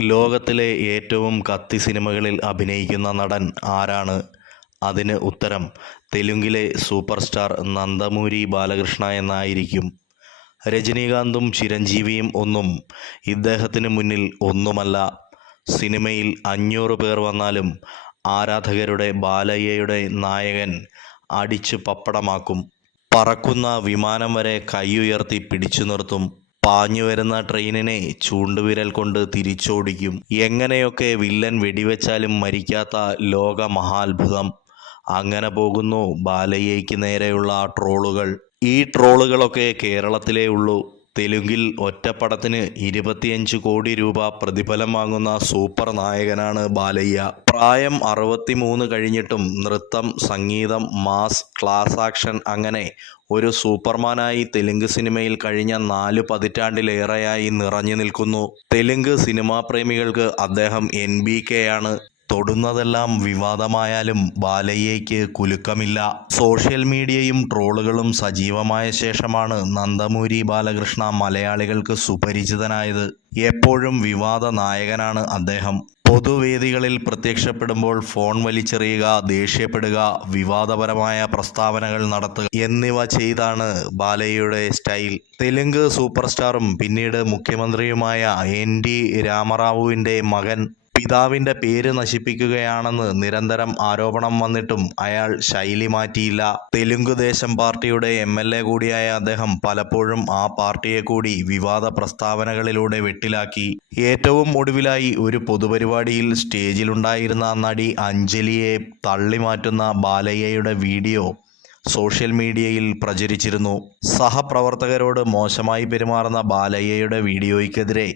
ലോകത്തിലെ ഏറ്റവും കത്തി സിനിമകളിൽ അഭിനയിക്കുന്ന നടൻ ആരാണ്? അതിന് ഉത്തരം തെലുങ്കിലെ സൂപ്പർ സ്റ്റാർ നന്ദമൂരി ബാലകൃഷ്ണ എന്നായിരിക്കും. രജനീകാന്തും ചിരഞ്ജീവിയും ഒന്നും ഇദ്ദേഹത്തിന് മുന്നിൽ ഒന്നുമല്ല. സിനിമയിൽ അഞ്ഞൂറ് പേർ വന്നാലും ആരാധകരുടെ ബാലയ്യയുടെ നായകൻ അടിച്ചു പപ്പടമാക്കും. പറക്കുന്ന വിമാനം വരെ കൈയുയർത്തി പിടിച്ചു നിർത്തും. പാഞ്ഞു വരുന്ന ട്രെയിനിനെ ചൂണ്ടുവിരൽ കൊണ്ട് തിരിച്ചോടിക്കും. എങ്ങനെയൊക്കെ വില്ലൻ വെടിവെച്ചാലും മരിക്കാത്ത ലോക മഹാത്ഭുതം അങ്ങനെ പോകുന്നു ബാലയ്യയ്ക്ക് നേരെയുള്ള ട്രോളുകൾ. ഈ ട്രോളുകളൊക്കെ കേരളത്തിലേ ഉള്ളൂ. തെലുങ്കിൽ ഒറ്റപ്പടത്തിന് ഇരുപത്തിയഞ്ച് കോടി രൂപ പ്രതിഫലം വാങ്ങുന്ന സൂപ്പർ നായകനാണ് ബാലയ്യ. പ്രായം അറുപത്തിമൂന്ന് കഴിഞ്ഞിട്ടും നൃത്തം സംഗീതം മാസ് ക്ലാസ് ആക്ഷൻ അങ്ങനെ ഒരു സൂപ്പർമാനായി തെലുങ്ക് സിനിമയിൽ കഴിഞ്ഞ നാല് പതിറ്റാണ്ടിലേറെയായി നിറഞ്ഞു നിൽക്കുന്നു. തെലുങ്ക് സിനിമാ പ്രേമികൾക്ക് അദ്ദേഹം എൻ ബി കെ ആണ്. തൊടുന്നതെല്ലാം വിവാദമായാലും ബാലയ്യയ്ക്ക് കുലുക്കമില്ല. സോഷ്യൽ മീഡിയയും ട്രോളുകളും സജീവമായ ശേഷമാണ് നന്ദമൂരി ബാലകൃഷ്ണ മലയാളികൾക്ക് സുപരിചിതനായത്. എപ്പോഴും വിവാദ നായകനാണ് അദ്ദേഹം. പൊതുവേദികളിൽ പ്രത്യക്ഷപ്പെടുമ്പോൾ ഫോൺ വലിച്ചെറിയുക ദേഷ്യപ്പെടുക വിവാദപരമായ പ്രസ്താവനകൾ നടത്തുക എന്നിവ ചെയ്താണ് ബാലയ്യയുടെ സ്റ്റൈൽ. തെലുങ്ക് സൂപ്പർ സ്റ്റാറും പിന്നീട് മുഖ്യമന്ത്രിയുമായ എൻ ഡി രാമറാവുവിന്റെ മകൻ പിതാവിന്റെ പേര് നശിപ്പിക്കുകയാണെന്ന് നിരന്തരം ആരോപണം വന്നിട്ടും അയാൾ ശൈലി മാറ്റിയില്ല. തെലുങ്ക് ദേശം പാർട്ടിയുടെ എം എൽ എ കൂടിയായ അദ്ദേഹം പലപ്പോഴും ആ പാർട്ടിയെ കൂടി വിവാദ പ്രസ്താവനകളിലൂടെ വെട്ടിലാക്കി. ഏറ്റവും ഒടുവിലായി ഒരു പൊതുപരിപാടിയിൽ സ്റ്റേജിലുണ്ടായിരുന്ന നടി അഞ്ജലിയെ തള്ളിമാറ്റുന്ന ബാലയ്യയുടെ വീഡിയോ സോഷ്യൽ മീഡിയയിൽ പ്രചരിച്ചിരുന്നു. സഹപ്രവർത്തകരോട് മോശമായി പെരുമാറുന്ന ബാലയ്യയുടെ വീഡിയോയ്ക്കെതിരെ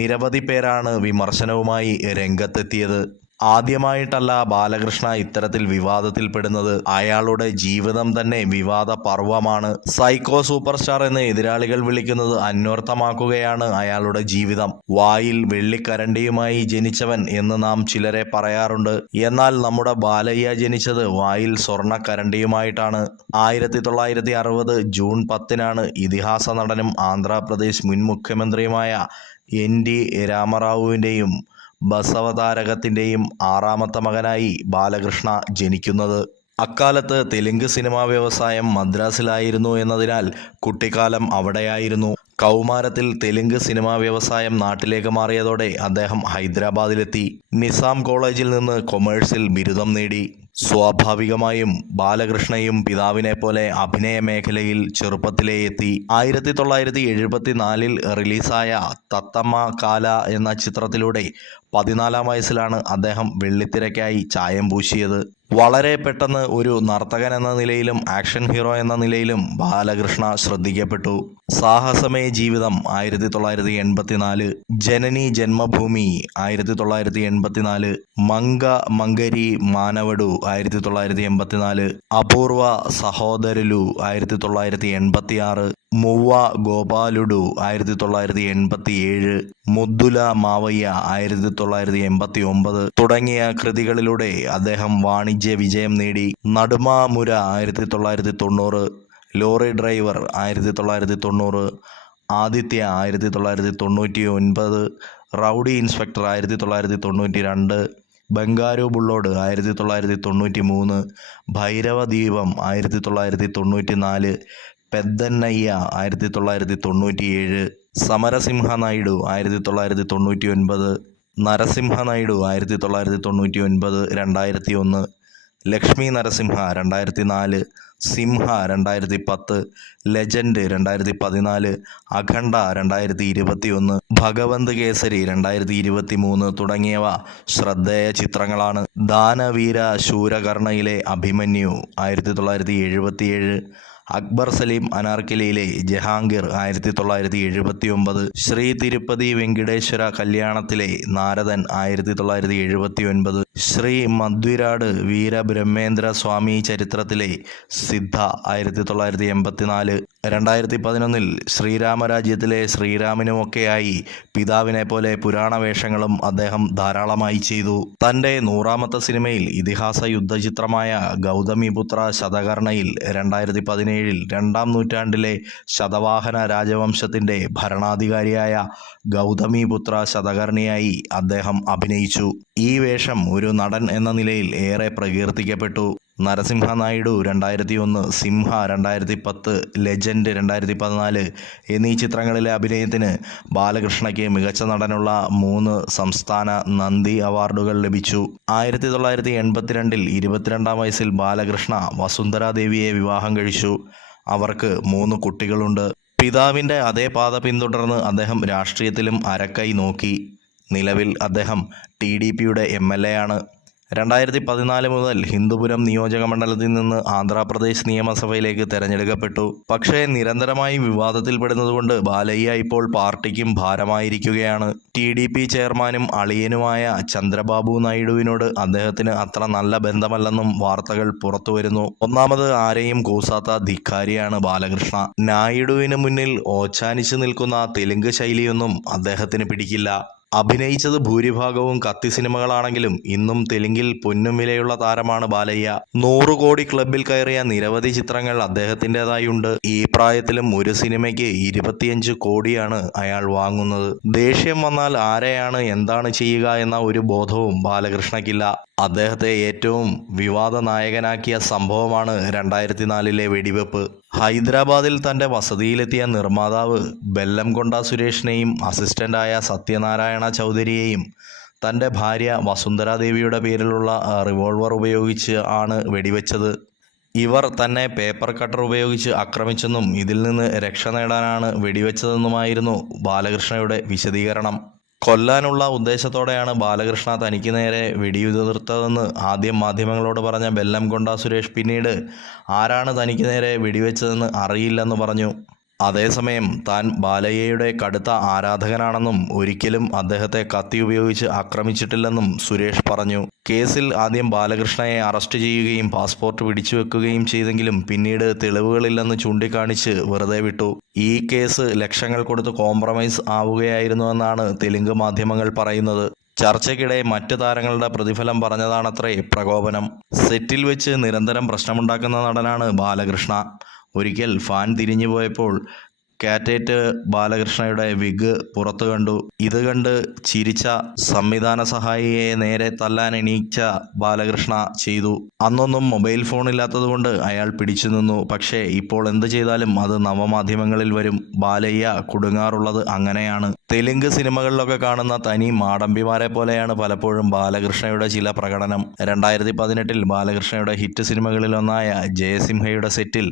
നിരവധി പേരാണ് വിമർശനവുമായി രംഗത്തെത്തിയത്. ആദ്യമായിട്ടല്ല ബാലകൃഷ്ണ ഇത്തരത്തിൽ വിവാദത്തിൽപ്പെടുന്നത്. അയാളുടെ ജീവിതം തന്നെ വിവാദ പർവമാണ്. സൈക്കോ സൂപ്പർ സ്റ്റാർ എന്ന് എതിരാളികൾ വിളിക്കുന്നത് അന്വർത്ഥമാക്കുകയാണ് അയാളുടെ ജീവിതം. വായിൽ വെള്ളിക്കരണ്ടിയുമായി ജനിച്ചവൻ എന്ന് നാം ചിലരെ പറയാറുണ്ട്. എന്നാൽ നമ്മുടെ ബാലയ്യ ജനിച്ചത് വായിൽ സ്വർണക്കരണ്ടിയുമായിട്ടാണ്. ആയിരത്തി തൊള്ളായിരത്തി അറുപത് ജൂൺ പത്തിനാണ് ഇതിഹാസ നടനും ആന്ധ്രാപ്രദേശ് മുൻ മുഖ്യമന്ത്രിയുമായ എൻ ഡി രാമറാവുവിന്റെയും ബസവതാരകത്തിന്റെയും ആറാമത്തെ മകനായി ബാലകൃഷ്ണ ജനിക്കുന്നത്. അക്കാലത്ത് തെലുങ്ക് സിനിമാ വ്യവസായം മദ്രാസിലായിരുന്നു എന്നതിനാൽ കുട്ടിക്കാലം അവിടെയായിരുന്നു. കൗമാരത്തിൽ തെലുങ്ക് സിനിമാ വ്യവസായം നാട്ടിലേക്ക് മാറിയതോടെ അദ്ദേഹം ഹൈദരാബാദിലെത്തി. നിസാം കോളേജിൽ നിന്ന് കൊമേഴ്സിൽ ബിരുദം നേടി. സ്വാഭാവികമായും ബാലകൃഷ്ണയും പിതാവിനെ പോലെ അഭിനയ മേഖലയിൽ ചെറുപ്പത്തിലേ എത്തി. ആയിരത്തി തൊള്ളായിരത്തി എഴുപത്തിനാലിൽ റിലീസായ തത്തമ്മ കാല എന്ന ചിത്രത്തിലൂടെ പതിനാലാം വയസ്സിലാണ് അദ്ദേഹം വെള്ളിത്തിരക്കായി ചായം പൂശിയത്. വളരെ പെട്ടെന്ന് ഒരു നർത്തകൻ എന്ന നിലയിലും ആക്ഷൻ ഹീറോ എന്ന നിലയിലും ബാലകൃഷ്ണ ശ്രദ്ധിക്കപ്പെട്ടു. സാഹസമേ ജീവിതം ആയിരത്തി തൊള്ളായിരത്തി എൺപത്തിനാല് ജനനി ജന്മഭൂമി ആയിരത്തി തൊള്ളായിരത്തി എൺപത്തിനാല് മങ്ക മങ്കരി മാനവടു ആയിരത്തി തൊള്ളായിരത്തി എൺപത്തിനാല് അപൂർവ സഹോദരലു ആയിരത്തി തൊള്ളായിരത്തി എൺപത്തി ആറ് മുവ്വ ഗോപാലുഡു ആയിരത്തി തൊള്ളായിരത്തി എൺപത്തി ഏഴ് മുദ്ദുല മാവയ്യ ആയിരത്തി തൊള്ളായിരത്തി എൺപത്തി ഒമ്പത് തുടങ്ങിയ കൃതികളിലൂടെ അദ്ദേഹം വാണിജ്യ വിജയം നേടി. നടുമാമുര ആയിരത്തി തൊള്ളായിരത്തി തൊണ്ണൂറ് ലോറി ഡ്രൈവർ ആയിരത്തി തൊള്ളായിരത്തി തൊണ്ണൂറ് ആദിത്യ ആയിരത്തി തൊള്ളായിരത്തി തൊണ്ണൂറ്റി ഒൻപത് റൗഡി ഇൻസ്പെക്ടർ ആയിരത്തി തൊള്ളായിരത്തി തൊണ്ണൂറ്റി രണ്ട് ബംഗാരു ബുള്ളോഡ് ആയിരത്തി തൊള്ളായിരത്തി തൊണ്ണൂറ്റി മൂന്ന് ഭൈരവ ദീപം ആയിരത്തി തൊള്ളായിരത്തി തൊണ്ണൂറ്റി നാല് പെദ്ദന്നയ്യ ആയിരത്തി തൊള്ളായിരത്തി തൊണ്ണൂറ്റി ഏഴ് സമരസിംഹ നായിഡു ആയിരത്തി തൊള്ളായിരത്തി തൊണ്ണൂറ്റി ഒൻപത് നരസിംഹ നായിഡു ആയിരത്തി തൊള്ളായിരത്തി തൊണ്ണൂറ്റി ഒൻപത് രണ്ടായിരത്തി ഒന്ന് ലക്ഷ്മി നരസിംഹ രണ്ടായിരത്തി നാല് സിംഹ രണ്ടായിരത്തി പത്ത് ലെജൻഡ് രണ്ടായിരത്തി പതിനാല് അഖണ്ഡ രണ്ടായിരത്തി ഇരുപത്തി ഒന്ന് ഭഗവന്ത് കേസരി രണ്ടായിരത്തി ഇരുപത്തി മൂന്ന് തുടങ്ങിയവ ശ്രദ്ധേയ ചിത്രങ്ങളാണ്. ദാനവീര ശൂരകർണയിലെ അഭിമന്യു ആയിരത്തി തൊള്ളായിരത്തി എഴുപത്തിയേഴ് അക്ബർ സലീം അനാർക്കിലിയിലെ ജഹാംഗീർ ആയിരത്തി തൊള്ളായിരത്തി എഴുപത്തി ഒമ്പത് ശ്രീ തിരുപ്പതി വെങ്കിടേശ്വര കല്യാണത്തിലെ നാരദൻ ആയിരത്തി തൊള്ളായിരത്തി എഴുപത്തി ഒൻപത് ശ്രീ മധ്വിരാട് വീരബ്രഹ്മേന്ദ്ര സ്വാമി ചരിത്രത്തിലെ സിദ്ധ ആയിരത്തി തൊള്ളായിരത്തി എൺപത്തിനാല് രണ്ടായിരത്തി പതിനൊന്നിൽ ശ്രീരാമരാജ്യത്തിലെ ശ്രീരാമനുമൊക്കെയായി പിതാവിനെ പോലെ പുരാണ വേഷങ്ങളും അദ്ദേഹം ധാരാളമായി ചെയ്തു. തന്റെ നൂറാമത്തെ സിനിമയിൽ ഇതിഹാസ യുദ്ധചിത്രമായ ഗൗതമിപുത്ര ശതകർണയിൽ രണ്ടായിരത്തി പതിനേഴിൽ രണ്ടാം നൂറ്റാണ്ടിലെ ശതവാഹന രാജവംശത്തിന്റെ ഭരണാധികാരിയായ ഗൗതമിപുത്ര ശതകർണിയായി അദ്ദേഹം അഭിനയിച്ചു. ഈ വേഷം ഒരു നടൻ എന്ന നിലയിൽ ഏറെ പ്രകീർത്തിക്കപ്പെട്ടു. നരസിംഹ നായിഡു രണ്ടായിരത്തി ഒന്ന് സിംഹ രണ്ടായിരത്തി പത്ത് ലെജൻഡ് രണ്ടായിരത്തി പതിനാല് എന്നീ ചിത്രങ്ങളിലെ അഭിനയത്തിന് ബാലകൃഷ്ണയ്ക്ക് മികച്ച നടനുള്ള മൂന്ന് സംസ്ഥാന നന്ദി അവാർഡുകൾ ലഭിച്ചു. ആയിരത്തി തൊള്ളായിരത്തി എൺപത്തിരണ്ടിൽ ഇരുപത്തിരണ്ടാം വയസ്സിൽ ബാലകൃഷ്ണ വസുന്ധരാദേവിയെ വിവാഹം കഴിച്ചു. അവർക്ക് മൂന്ന് കുട്ടികളുണ്ട്. പിതാവിന്റെ അതേ പാത പിന്തുടർന്ന് അദ്ദേഹം രാഷ്ട്രീയത്തിലും അരക്കൈ നോക്കി. നിലവിൽ അദ്ദേഹം ടി ഡി പിയുടെ എം എൽ എ ആണ്. രണ്ടായിരത്തി പതിനാല് മുതൽ ഹിന്ദുപുരം നിയോജക മണ്ഡലത്തിൽ നിന്ന് ആന്ധ്രാപ്രദേശ് നിയമസഭയിലേക്ക് തെരഞ്ഞെടുക്കപ്പെട്ടു. പക്ഷേ നിരന്തരമായി വിവാദത്തിൽപ്പെടുന്നതുകൊണ്ട് ബാലയ്യ ഇപ്പോൾ പാർട്ടിക്കും ഭാരമായിരിക്കുകയാണ്. ടി ഡി പി ചെയർമാനും അളിയനുമായ ചന്ദ്രബാബു നായിഡുവിനോട് അദ്ദേഹത്തിന് അത്ര നല്ല ബന്ധമല്ലെന്നും വാർത്തകൾ പുറത്തുവരുന്നു. ഒന്നാമത് ആരെയും കൂസാത്ത ധിക്കാരിയാണ് ബാലകൃഷ്ണ. നായിഡുവിന് മുന്നിൽ ഓച്ചാനിച്ചു നിൽക്കുന്ന തെലുങ്ക് ശൈലിയൊന്നും അദ്ദേഹത്തിന് പിടിക്കില്ല. അഭിനയിച്ചത് ഭൂരിഭാഗവും കത്തി സിനിമകളാണെങ്കിലും ഇന്നും തെലുങ്കിൽ പൊന്നും വിലയുള്ള താരമാണ് ബാലയ്യ. നൂറു കോടി ക്ലബിൽ കയറിയ നിരവധി ചിത്രങ്ങൾ അദ്ദേഹത്തിന്റെതായുണ്ട്. ഈ പ്രായത്തിലും ഒരു സിനിമയ്ക്ക് ഇരുപത്തിയഞ്ച് കോടിയാണ് അയാൾ വാങ്ങുന്നത്. ദേഷ്യം വന്നാൽ ആരെയാണ് എന്താണ് ചെയ്യുക എന്ന ഒരു ബോധവും ബാലകൃഷ്ണയ്ക്കില്ല. അദ്ദേഹത്തെ ഏറ്റവും വിവാദ നായകനാക്കിയ സംഭവമാണ് രണ്ടായിരത്തി നാലിലെ വെടിവെപ്പ്. ഹൈദരാബാദിൽ തന്റെ വസതിയിലെത്തിയ നിർമ്മാതാവ് ബെല്ലംകൊണ്ട സുരേഷിനെയും അസിസ്റ്റന്റായ സത്യനാരായണ ചൗധരിയെയും തന്റെ ഭാര്യ വസുന്ധരാദേവിയുടെ പേരിലുള്ള റിവോൾവർ ഉപയോഗിച്ച് ആണ് വെടിവെച്ചത്. ഇവർ തന്നെ പേപ്പർ കട്ടർ ഉപയോഗിച്ച് ആക്രമിച്ചെന്നും ഇതിൽ നിന്ന് രക്ഷ നേടാനാണ് വെടിവെച്ചതെന്നുമായിരുന്നു ബാലകൃഷ്ണയുടെ വിശദീകരണം. കൊല്ലാനുള്ള ഉദ്ദേശത്തോടെയാണ് ബാലകൃഷ്ണ തനിക്ക് നേരെ വെടിയുതിർത്തതെന്ന് ആദ്യം മാധ്യമങ്ങളോട് പറഞ്ഞ ബെല്ലം കൊണ്ട സുരേഷ് പിന്നീട് ആരാണ് തനിക്ക് നേരെ വെടിവെച്ചതെന്ന് അറിയില്ലെന്ന് പറഞ്ഞു. അതേസമയം താൻ ബാലയ്യയുടെ കടുത്ത ആരാധകനാണെന്നും ഒരിക്കലും അദ്ദേഹത്തെ കത്തി ഉപയോഗിച്ച് ആക്രമിച്ചിട്ടില്ലെന്നും സുരേഷ് പറഞ്ഞു. കേസിൽ ആദ്യം ബാലകൃഷ്ണയെ അറസ്റ്റ് ചെയ്യുകയും പാസ്പോർട്ട് പിടിച്ചുവെക്കുകയും ചെയ്തെങ്കിലും പിന്നീട് തെളിവുകളില്ലെന്ന് ചൂണ്ടിക്കാണിച്ച് വെറുതെ വിട്ടു. ഈ കേസ് ലക്ഷങ്ങൾ കൊടുത്ത് കോംപ്രമൈസ് ആവുകയായിരുന്നുവെന്നാണ് തെലുങ്ക് മാധ്യമങ്ങൾ പറയുന്നത്. ചർച്ചയ്ക്കിടെ മറ്റ് താരങ്ങളുടെ പ്രതിഫലം പറഞ്ഞതാണത്രേ പ്രകോപനം. സെറ്റിൽ വെച്ച് നിരന്തരം പ്രശ്നമുണ്ടാക്കുന്ന നടനാണ് ബാലകൃഷ്ണ. ഒരിക്കൽ ഫാൻ തിരിഞ്ഞു പോയപ്പോൾ കാറ്റേറ്റ് ബാലകൃഷ്ണയുടെ വിഗ് പുറത്തു കണ്ടു. ഇത് കണ്ട് ചിരിച്ച സംവിധാന സഹായിയെ നേരെ തല്ലാൻ എണീച്ച ബാലകൃഷ്ണ ചെയ്തു. അന്നൊന്നും മൊബൈൽ ഫോൺ ഇല്ലാത്തതുകൊണ്ട് അയാൾ പിടിച്ചു നിന്നു. പക്ഷേ ഇപ്പോൾ എന്ത് ചെയ്താലും അത് നവമാധ്യമങ്ങളിൽ വരും. ബാലയ്യ കുടുങ്ങാറുള്ളത് അങ്ങനെയാണ്. തെലുങ്ക് സിനിമകളിലൊക്കെ കാണുന്ന തനി മാടമ്പിമാരെ പോലെയാണ് പലപ്പോഴും ബാലകൃഷ്ണയുടെ ചില പ്രകടനം. രണ്ടായിരത്തി പതിനെട്ടിൽ ബാലകൃഷ്ണയുടെ ഹിറ്റ് സിനിമകളിലൊന്നായ ജയസിംഹയുടെ സെറ്റിൽ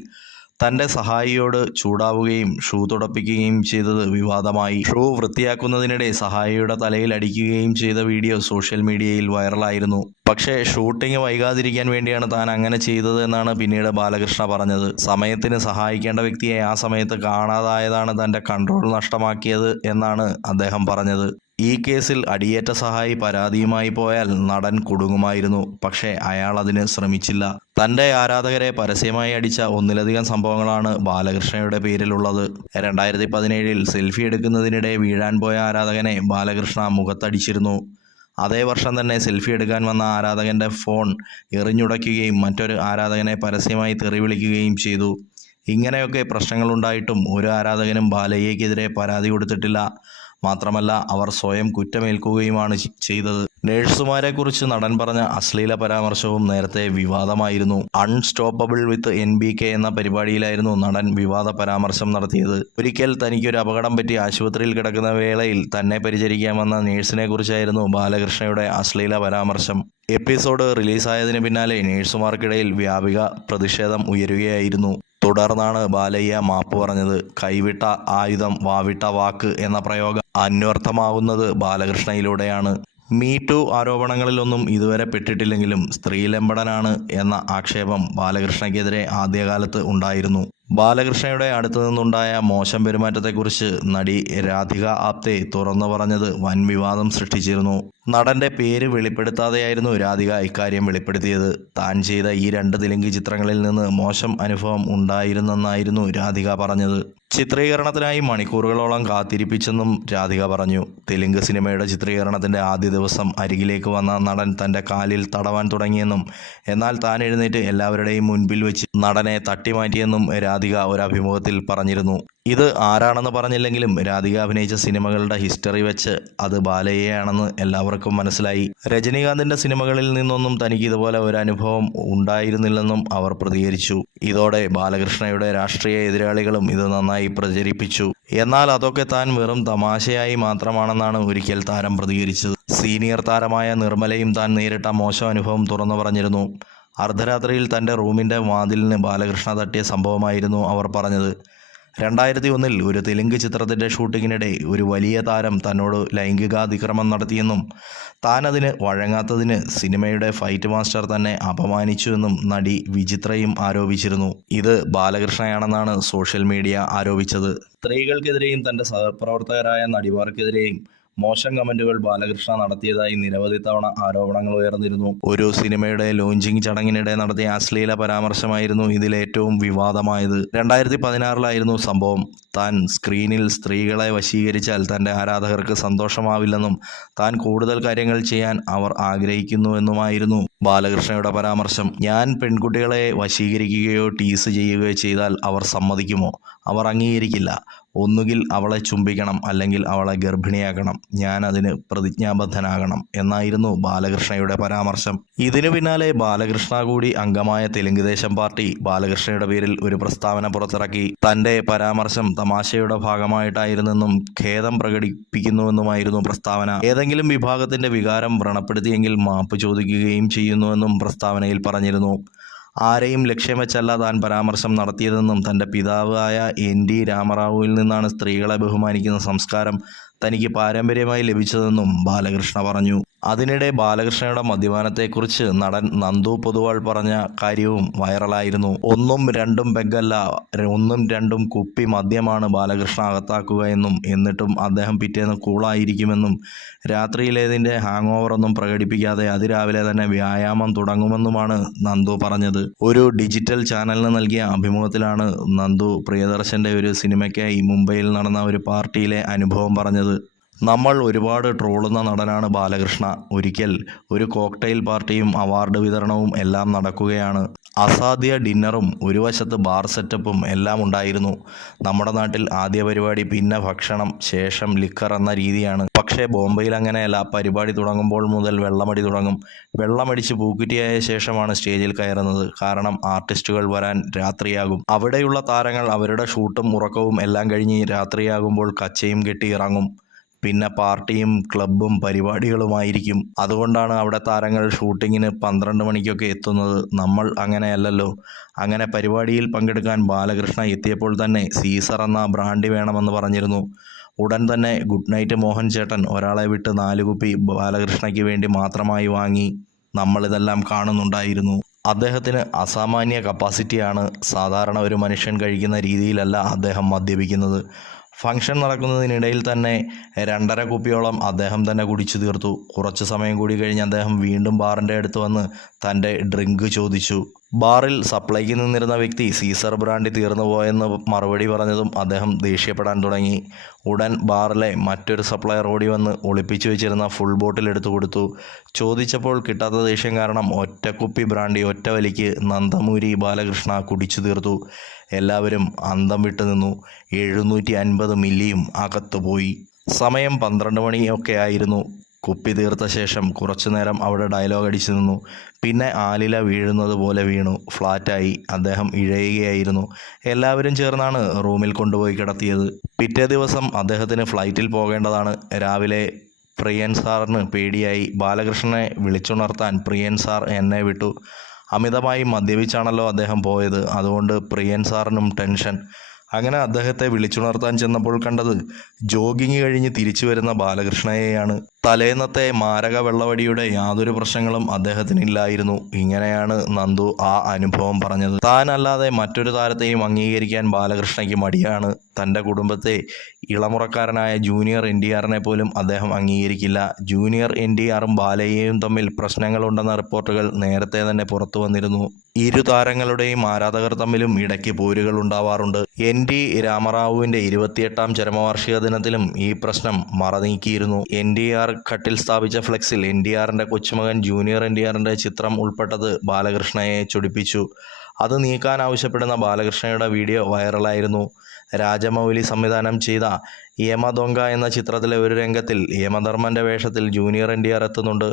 തന്റെ സഹായിയോട് ചൂടാവുകയും ഷൂ തുടപ്പിക്കുകയും ചെയ്തത് വിവാദമായി. ഷൂ വൃത്തിയാക്കുന്നതിനിടെ സഹായിയുടെ തലയിൽ അടിക്കുകയും ചെയ്ത വീഡിയോ സോഷ്യൽ മീഡിയയിൽ വൈറലായിരുന്നു. പക്ഷേ ഷൂട്ടിംഗ് വൈകാതിരിക്കാൻ വേണ്ടിയാണ് താൻ അങ്ങനെ ചെയ്തത് എന്നാണ് പിന്നീട് ബാലകൃഷ്ണ പറഞ്ഞത്. സമയത്തിന് സഹായിക്കേണ്ട വ്യക്തിയെ ആ സമയത്ത് കാണാതായതാണ് തന്റെ കൺട്രോൾ നഷ്ടമാക്കിയത് എന്നാണ് അദ്ദേഹം പറഞ്ഞത്. ഈ കേസിൽ അടിയേറ്റ സഹായി പരാതിയുമായി പോയാൽ നടൻ കുടുങ്ങുമായിരുന്നു. പക്ഷേ അയാൾ അതിന് ശ്രമിച്ചില്ല. തന്റെ ആരാധകരെ പരസ്യമായി അടിച്ച ഒന്നിലധികം സംഭവങ്ങളാണ് ബാലകൃഷ്ണയുടെ പേരിലുള്ളത്. രണ്ടായിരത്തി പതിനേഴിൽ സെൽഫി എടുക്കുന്നതിനിടെ വീഴാൻ പോയ ആരാധകനെ ബാലകൃഷ്ണ മുഖത്തടിച്ചിരുന്നു. അതേ വർഷം തന്നെ സെൽഫി എടുക്കാൻ വന്ന ആരാധകന്റെ ഫോൺ എറിഞ്ഞുടയ്ക്കുകയും മറ്റൊരു ആരാധകനെ പരസ്യമായി തെറി വിളിക്കുകയും ചെയ്തു. ഇങ്ങനെയൊക്കെ പ്രശ്നങ്ങളുണ്ടായിട്ടും ഒരു ആരാധകനും ബാലയ്യക്കെതിരെ പരാതി കൊടുത്തിട്ടില്ല. മാത്രമല്ല അവർ സ്വയം കുറ്റമേൽക്കുകയുമാണ് ചെയ്തത്. നേഴ്സുമാരെ കുറിച്ച് നടൻ പറഞ്ഞ അശ്ലീല പരാമർശവും നേരത്തെ വിവാദമായിരുന്നു. Unstoppable with N B K എന്ന പരിപാടിയിലായിരുന്നു നടൻ വിവാദ പരാമർശം നടത്തിയത്. ഒരിക്കൽ തനിക്കൊരു അപകടം പറ്റി ആശുപത്രിയിൽ കിടക്കുന്ന വേളയിൽ തന്നെ പരിചരിക്കാമെന്ന നേഴ്സിനെ കുറിച്ചായിരുന്നു ബാലകൃഷ്ണയുടെ അശ്ലീല പരാമർശം. എപ്പിസോഡ് റിലീസായതിന് പിന്നാലെ നേഴ്സുമാർക്കിടയിൽ വ്യാപിക പ്രതിഷേധം ഉയരുകയായിരുന്നു. തുടർന്നാണ് ബാലയ്യ മാപ്പ് പറഞ്ഞത്. കൈവിട്ട ആയുധം വാവിട്ട വാക്ക് എന്ന പ്രയോഗം അന്വർത്ഥമാവുന്നത് ബാലകൃഷ്ണയിലൂടെയാണ്. മീ ടു ആരോപണങ്ങളിലൊന്നും ഇതുവരെ പെട്ടിട്ടില്ലെങ്കിലും സ്ത്രീലമ്പടനാണ് എന്ന ആക്ഷേപം ബാലകൃഷ്ണയ്ക്കെതിരെ ആദ്യകാലത്ത് ഉണ്ടായിരുന്നു. ബാലകൃഷ്ണയുടെ അടുത്തു നിന്നുണ്ടായ മോശം പെരുമാറ്റത്തെക്കുറിച്ച് നടി രാധിക ആപ്തെ തുറന്നു പറഞ്ഞത് വൻ വിവാദം സൃഷ്ടിച്ചിരുന്നു. നടന്റെ പേര് വെളിപ്പെടുത്താതെയായിരുന്നു രാധിക ഇക്കാര്യം വെളിപ്പെടുത്തിയത്. താൻ ചെയ്ത ഈ രണ്ട് തെലുങ്ക് ചിത്രങ്ങളിൽ നിന്ന് മോശം അനുഭവം ഉണ്ടായിരുന്നെന്നായിരുന്നു രാധിക പറഞ്ഞത്. ചിത്രീകരണത്തിനായി മണിക്കൂറുകളോളം കാത്തിരിപ്പിച്ചെന്നും രാധിക പറഞ്ഞു. തെലുങ്ക് സിനിമയുടെ ചിത്രീകരണത്തിന്റെ ആദ്യ ദിവസം അരികിലേക്ക് വന്ന നടൻ തന്റെ കാലിൽ തടവാൻ തുടങ്ങിയെന്നും എന്നാൽ താൻ എഴുന്നേറ്റ് എല്ലാവരുടെയും മുൻപിൽ വെച്ച് നടനെ തട്ടിമാറ്റിയെന്നും ഒരു അഭിമുഖത്തിൽ പറഞ്ഞിരുന്നു. ഇത് ആരാണെന്ന് പറഞ്ഞില്ലെങ്കിലും രാധിക അഭിനയിച്ച സിനിമകളുടെ ഹിസ്റ്ററി വെച്ച് അത് ബാലയ്യയാണെന്ന് എല്ലാവർക്കും മനസ്സിലായി. രജനീകാന്തിന്റെ സിനിമകളിൽ നിന്നൊന്നും തനിക്ക് ഇതുപോലെ ഒരു അനുഭവം ഉണ്ടായിരുന്നില്ലെന്നും അവർ പ്രതികരിച്ചു. ഇതോടെ ബാലകൃഷ്ണയുടെ രാഷ്ട്രീയ എതിരാളികളും ഇത് നന്നായി പ്രചരിപ്പിച്ചു. എന്നാൽ അതൊക്കെ താൻ വെറും തമാശയായി മാത്രമാണെന്നാണ് ഒരിക്കൽ താരം പ്രതികരിച്ചത്. സീനിയർ താരമായ നിർമ്മലയും താൻ നേരിട്ട മോശം അനുഭവം തുറന്നു പറഞ്ഞിരുന്നു. അർദ്ധരാത്രിയിൽ തന്റെ റൂമിന്റെ വാതിലിന് ബാലകൃഷ്ണ തട്ടിയ സംഭവമായിരുന്നു അവർ പറഞ്ഞത്. രണ്ടായിരത്തി ഒന്നിൽ ഒരു തെലുങ്ക് ചിത്രത്തിന്റെ ഷൂട്ടിങ്ങിനിടെ ഒരു വലിയ താരം തന്നോട് ലൈംഗികാതിക്രമം നടത്തിയെന്നും താനതിന് വഴങ്ങാത്തതിന് സിനിമയുടെ ഫൈറ്റ് മാസ്റ്റർ തന്നെ അപമാനിച്ചുവെന്നും നടി വിചിത്രയും ആരോപിച്ചിരുന്നു. ഇത് ബാലകൃഷ്ണയാണെന്നാണ് സോഷ്യൽ മീഡിയ ആരോപിച്ചത്. സ്ത്രീകൾക്കെതിരെയും തന്റെ സഹപ്രവർത്തകരായ നടിമാർക്കെതിരെയും മോശം കമന്റുകൾ ബാലകൃഷ്ണ നടത്തിയതായി നിരവധി തവണ ആരോപണങ്ങൾ ഉയർന്നിരുന്നു. ഒരു സിനിമയുടെ ലോഞ്ചിങ് ചടങ്ങിനിടെ നടത്തിയ അശ്ലീല പരാമർശമായിരുന്നു ഇതിൽ ഏറ്റവും വിവാദമായത്. രണ്ടായിരത്തി പതിനാറിലായിരുന്നു സംഭവം. താൻ സ്ക്രീനിൽ സ്ത്രീകളെ വശീകരിച്ചാൽ തന്റെ ആരാധകർക്ക് സന്തോഷമാവില്ലെന്നും താൻ കൂടുതൽ കാര്യങ്ങൾ ചെയ്യാൻ അവർ ആഗ്രഹിക്കുന്നുവെന്നുമായിരുന്നു ബാലകൃഷ്ണയുടെ പരാമർശം. ഞാൻ പെൺകുട്ടികളെ വശീകരിക്കുകയോ ടീസ് ചെയ്യുകയോ ചെയ്താൽ അവർ സമ്മതിക്കുമോ? അവർ അംഗീകരിക്കില്ല. ഒന്നുകിൽ അവളെ ചുംബിക്കണം അല്ലെങ്കിൽ അവളെ ഗർഭിണിയാക്കണം. ഞാൻ അതിന് പ്രതിജ്ഞാബദ്ധനാകണം എന്നായിരുന്നു ബാലകൃഷ്ണയുടെ പരാമർശം. ഇതിനു പിന്നാലെ ബാലകൃഷ്ണ കൂടി അംഗമായ തെലുങ്കുദേശം പാർട്ടി ബാലകൃഷ്ണയുടെ പേരിൽ ഒരു പ്രസ്താവന പുറത്തിറക്കി. തന്റെ പരാമർശം തമാശയുടെ ഭാഗമായിട്ടായിരുന്നെന്നും ഖേദം പ്രകടിപ്പിക്കുന്നുവെന്നുമായിരുന്നു പ്രസ്താവന. ഏതെങ്കിലും വിഭാഗത്തിന്റെ വികാരം വ്രണപ്പെടുത്തിയെങ്കിൽ മാപ്പ് ചോദിക്കുകയും ചെയ്യുന്നുവെന്നും പ്രസ്താവനയിൽ പറഞ്ഞിരുന്നു. ആരെയും ലക്ഷ്യം വെച്ചല്ല താൻ പരാമർശം നടത്തിയതെന്നും തന്റെ പിതാവായ എൻ ഡി രാമറാവുവിൽ നിന്നാണ് സ്ത്രീകളെ ബഹുമാനിക്കുന്ന സംസ്കാരം തനിക്ക് പാരമ്പര്യമായി ലഭിച്ചതെന്നും ബാലകൃഷ്ണ പറഞ്ഞു. അതിനിടെ ബാലകൃഷ്ണയുടെ മദ്യപാനത്തെക്കുറിച്ച് നടൻ നന്ദു പൊതുവാൾ പറഞ്ഞ കാര്യവും വൈറലായിരുന്നു. ഒന്നും രണ്ടും പെഗ്ഗല്ല ഒന്നും രണ്ടും കുപ്പി മദ്യമാണ് ബാലകൃഷ്ണ അകത്താക്കുക എന്നും എന്നിട്ടും അദ്ദേഹം പിറ്റേന്ന് കൂളായിരിക്കുമെന്നും രാത്രിയിലേതിന്റെ ഹാങ് ഓവറൊന്നും പ്രകടിപ്പിക്കാതെ അതിരാവിലെ തന്നെ വ്യായാമം തുടങ്ങുമെന്നുമാണ് നന്ദു പറഞ്ഞത്. ഒരു ഡിജിറ്റൽ ചാനലിന് നൽകിയ അഭിമുഖത്തിലാണ് നന്ദു പ്രിയദർശന്റെ ഒരു സിനിമയ്ക്കായി മുംബൈയിൽ നടന്ന ഒരു പാർട്ടിയിലെ അനുഭവം പറഞ്ഞത്. നമ്മൾ ഒരുപാട് ട്രോളുന്ന നടനാണ് ബാലകൃഷ്ണ. ഒരിക്കൽ ഒരു കോക്ടെയിൽ പാർട്ടിയും അവാർഡ് വിതരണവും എല്ലാം നടക്കുകയാണ്. അസാധ്യ ഡിന്നറും ഒരു വശത്ത് ബാർ സെറ്റപ്പും എല്ലാം ഉണ്ടായിരുന്നു. നമ്മുടെ നാട്ടിൽ ആദ്യ പരിപാടി പിന്നെ ഭക്ഷണം ശേഷം ലിക്കർ എന്ന രീതിയാണ്. പക്ഷേ ബോംബെയിൽ അങ്ങനെയല്ല. പരിപാടി തുടങ്ങുമ്പോൾ മുതൽ വെള്ളമടി തുടങ്ങും. വെള്ളമടിച്ച് പൂക്കുറ്റിയായ ശേഷമാണ് സ്റ്റേജിൽ കയറുന്നത്. കാരണം ആർട്ടിസ്റ്റുകൾ വരാൻ രാത്രിയാകും. അവിടെയുള്ള താരങ്ങൾ അവരുടെ ഷൂട്ടും ഉറക്കവും എല്ലാം കഴിഞ്ഞ് രാത്രിയാകുമ്പോൾ കച്ചയും കെട്ടി ഇറങ്ങും. പിന്നെ പാർട്ടിയും ക്ലബും പരിപാടികളുമായിരിക്കും. അതുകൊണ്ടാണ് അവിടെ താരങ്ങൾ ഷൂട്ടിങ്ങിന് പന്ത്രണ്ട് മണിക്കൊക്കെ എത്തുന്നത്. നമ്മൾ അങ്ങനെയല്ലല്ലോ. അങ്ങനെ പരിപാടിയിൽ പങ്കെടുക്കാൻ ബാലകൃഷ്ണ എത്തിയപ്പോൾ തന്നെ സീസർ എന്ന ബ്രാൻഡ് വേണമെന്ന് പറഞ്ഞിരുന്നു. ഉടൻ തന്നെ ഗുഡ് നൈറ്റ് മോഹൻ ചേട്ടൻ ഒരാളെ വിട്ട് നാല് കുപ്പി ബാലകൃഷ്ണയ്ക്ക് വേണ്ടി മാത്രമായി വാങ്ങി. നമ്മളിതെല്ലാം കാണുന്നുണ്ടായിരുന്നു. അദ്ദേഹത്തിന് അസാമാന്യ കപ്പാസിറ്റിയാണ് സാധാരണ ഒരു മനുഷ്യൻ കഴിക്കുന്ന രീതിയിലല്ല അദ്ദേഹം മദ്യപിക്കുന്നത്. ഫംഗ്ഷൻ നടക്കുന്നതിനിടയിൽ തന്നെ രണ്ടര കുപ്പിയോളം അദ്ദേഹം തന്നെ കുടിച്ചു തീർത്തു. കുറച്ച് സമയം കൂടി കഴിഞ്ഞ് അദ്ദേഹം വീണ്ടും ബാറിന്റെ അടുത്ത് വന്ന് തന്റെ ഡ്രിങ്ക് ചോദിച്ചു. ബാറിൽ സപ്ലൈക്ക് നിന്നിരുന്ന വ്യക്തി സീസർ ബ്രാൻഡി തീർന്നു പോയെന്ന് മറുപടി പറഞ്ഞതും അദ്ദേഹം ദേഷ്യപ്പെടാൻ തുടങ്ങി. ഉടൻ ബാറിലെ മറ്റൊരു സപ്ലയർ ഓടി വന്ന് ഒളിപ്പിച്ചു വെച്ചിരുന്ന ഫുൾ ബോട്ടിൽ എടുത്തു കൊടുത്തു. ചോദിച്ചപ്പോൾ കിട്ടാത്ത ദേഷ്യം കാരണം ഒറ്റക്കുപ്പി ബ്രാൻഡി ഒറ്റ വലിക്ക് നന്ദമൂരി ബാലകൃഷ്ണ കുടിച്ചു തീർത്തു. എല്ലാവരും അന്തം വിട്ടു നിന്നു. എഴുന്നൂറ്റി അൻപത് മില്ലിയും അകത്തുപോയി. സമയം പന്ത്രണ്ട് മണിയൊക്കെ ആയിരുന്നു കുപ്പി തീർത്ത ശേഷം കുറച്ചു നേരം അവിടെ ഡയലോഗ് അടിച്ചു നിന്നു. പിന്നെ ആലില വീഴുന്നത് പോലെ വീണു. ഫ്ലാറ്റായി അദ്ദേഹം ഇഴയുകയായിരുന്നു. എല്ലാവരും ചേർന്നാണ് റൂമിൽ കൊണ്ടുപോയി കിടത്തിയത്. പിറ്റേ ദിവസം അദ്ദേഹത്തിന് ഫ്ലൈറ്റിൽ പോകേണ്ടതാണ്. രാവിലെ പ്രിയൻ സാറിന് പേടിയായി. ബാലകൃഷ്ണനെ വിളിച്ചുണർത്താൻ പ്രിയൻ സാർ എന്നെ വിട്ടു. അമിതമായി മദ്യപിച്ചാണല്ലോ അദ്ദേഹം പോയത്. അതുകൊണ്ട് പ്രിയൻ സാറിനും ടെൻഷൻ. അങ്ങനെ അദ്ദേഹത്തെ വിളിച്ചുണർത്താൻ ചെന്നപ്പോൾ കണ്ടത് ജോഗിങ് കഴിഞ്ഞ് തിരിച്ചു വരുന്ന ബാലകൃഷ്ണയെയാണ്. തലേന്നത്തെ മാരക വെള്ളവടിയുടെ യാതൊരു പ്രശ്നങ്ങളും അദ്ദേഹത്തിനില്ലായിരുന്നു. ഇങ്ങനെയാണ് നന്ദു ആ അനുഭവം പറഞ്ഞത്. താനല്ലാതെ മറ്റൊരു താരത്തെയും അംഗീകരിക്കാൻ ബാലകൃഷ്ണയ്ക്ക് മടിയാണ്. തന്റെ കുടുംബത്തെ ഇളമുറക്കാരനായ ജൂനിയർ എൻ ഡി ആറിനെ പോലും അദ്ദേഹം അംഗീകരിക്കില്ല. ജൂനിയർ എൻ ഡി ആറും ബാലയ്യയും തമ്മിൽ പ്രശ്നങ്ങളുണ്ടെന്ന റിപ്പോർട്ടുകൾ നേരത്തെ തന്നെ പുറത്തു വന്നിരുന്നു. ഇരു താരങ്ങളുടെയും ആരാധകർ തമ്മിലും ഇടയ്ക്ക് പോരുകൾ ഉണ്ടാവാറുണ്ട്. എൻ ഡി രാമറാവുവിന്റെ ഇരുപത്തിയെട്ടാം ചരമവാർഷിക ദിനത്തിലും ഈ പ്രശ്നം മറനീക്കിയിരുന്നു. എൻ ഡി ആർ ഘട്ടിൽ സ്ഥാപിച്ച ഫ്ലെക്സിൽ എൻ ഡി ആറിന്റെ കൊച്ചുമകൻ ജൂനിയർ എൻ ഡി ആറിന്റെ ചിത്രം ഉൾപ്പെട്ടത് ബാലകൃഷ്ണയെ ചൊടിപ്പിച്ചു. അത് നീക്കാൻ ആവശ്യപ്പെടുന്ന ബാലകൃഷ്ണയുടെ വീഡിയോ വൈറലായിരുന്നു. രാജമൗലി സംവിധാനം ചെയ്ത യമദൊങ്ക എന്ന ചിത്രത്തിലെ ഒരു രംഗത്തിൽ യമധർമ്മന്റെ വേഷത്തിൽ ജൂനിയർ എൻ ഡി ആർ എത്തുന്നുണ്ട്.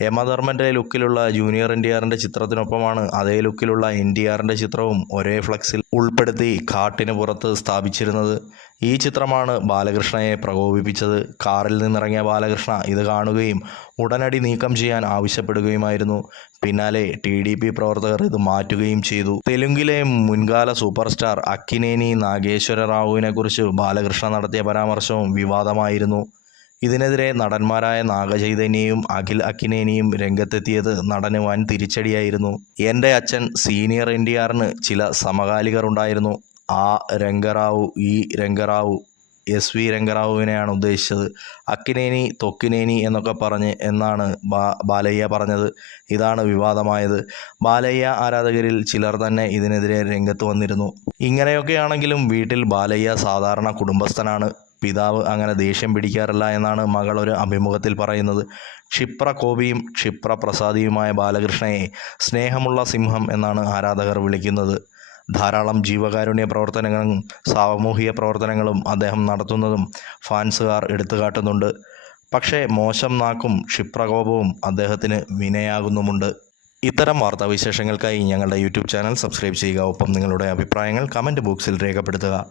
യമധർമ്മന്റെ ലുക്കിലുള്ള ജൂനിയർ എൻ ഡി ആറിന്റെ ചിത്രത്തിനൊപ്പമാണ് അതേ ലുക്കിലുള്ള എൻ ഡി ആറിന്റെ ചിത്രവും ഒരേ ഫ്ലക്സിൽ ഉൾപ്പെടുത്തി കാട്ടിന് പുറത്ത് സ്ഥാപിച്ചിരുന്നത്. ഈ ചിത്രമാണ് ബാലകൃഷ്ണയെ പ്രകോപിപ്പിച്ചത്. കാറിൽ നിന്നിറങ്ങിയ ബാലകൃഷ്ണ ഇത് കാണുകയും ഉടനടി നീക്കം ചെയ്യാൻ ആവശ്യപ്പെടുകയുമായിരുന്നു. പിന്നാലെ ടി ഡി പി പ്രവർത്തകർ ഇത് മാറ്റുകയും ചെയ്തു. തെലുങ്കിലെ മുൻകാല സൂപ്പർ സ്റ്റാർ അക്കിനേനി നാഗേശ്വര റാവുവിനെക്കുറിച്ച് ബാലകൃഷ്ണ നടത്തിയ പരാമർശവും വിവാദമായിരുന്നു. ഇതിനെതിരെ നടന്മാരായ നാഗചൈതന്യയും അഖിൽ അക്കിനേനിയും രംഗത്തെത്തിയത് നടന് വൻ തിരിച്ചടിയായിരുന്നു. എന്റെ അച്ഛൻ സീനിയർ എൻ ഡി ആറിന് ചില സമകാലികർ ഉണ്ടായിരുന്നു ആ രംഗറാവു ഈ രംഗറാവു എസ് വി രംഗറാവുവിനെയാണ് ഉദ്ദേശിച്ചത്. അക്കിനേനി തൊക്കിനേനി എന്നൊക്കെ പറഞ്ഞ് എന്നാണ് ബാ ബാലയ്യ പറഞ്ഞത്. ഇതാണ് വിവാദമായത്. ബാലയ്യ ആരാധകരിൽ ചിലർ തന്നെ ഇതിനെതിരെ രംഗത്ത് വന്നിരുന്നു. ഇങ്ങനെയൊക്കെയാണെങ്കിലും വീട്ടിൽ ബാലയ്യ സാധാരണ കുടുംബസ്ഥനാണ്. പിതാവ് അങ്ങനെ ദേഷ്യം പിടിക്കാറില്ല എന്നാണ് മകൾ ഒരു അഭിമുഖത്തിൽ പറയുന്നത്. ക്ഷിപ്രകോപിയും ക്ഷിപ്രപ്രസാദിയുമായ ക്ഷിപ്ര പ്രസാദിയുമായ ബാലകൃഷ്ണയെ സ്നേഹമുള്ള സിംഹം എന്നാണ് ആരാധകർ വിളിക്കുന്നത്. ധാരാളം ജീവകാരുണ്യ പ്രവർത്തനങ്ങളും സാമൂഹിക പ്രവർത്തനങ്ങളും അദ്ദേഹം നടത്തുന്നതും ഫാൻസുകാർ എടുത്തുകാട്ടുന്നുണ്ട്. പക്ഷേ മോശം നാക്കും ക്ഷിപ്രകോപവും അദ്ദേഹത്തിന് വിനയാകുന്നുമുണ്ട്. ഇത്തരം വാർത്താവിശേഷങ്ങൾക്കായി ഞങ്ങളുടെ യൂട്യൂബ് ചാനൽ സബ്സ്ക്രൈബ് ചെയ്യുക. ഒപ്പം നിങ്ങളുടെ അഭിപ്രായങ്ങൾ കമന്റ് ബോക്സിൽ രേഖപ്പെടുത്തുക.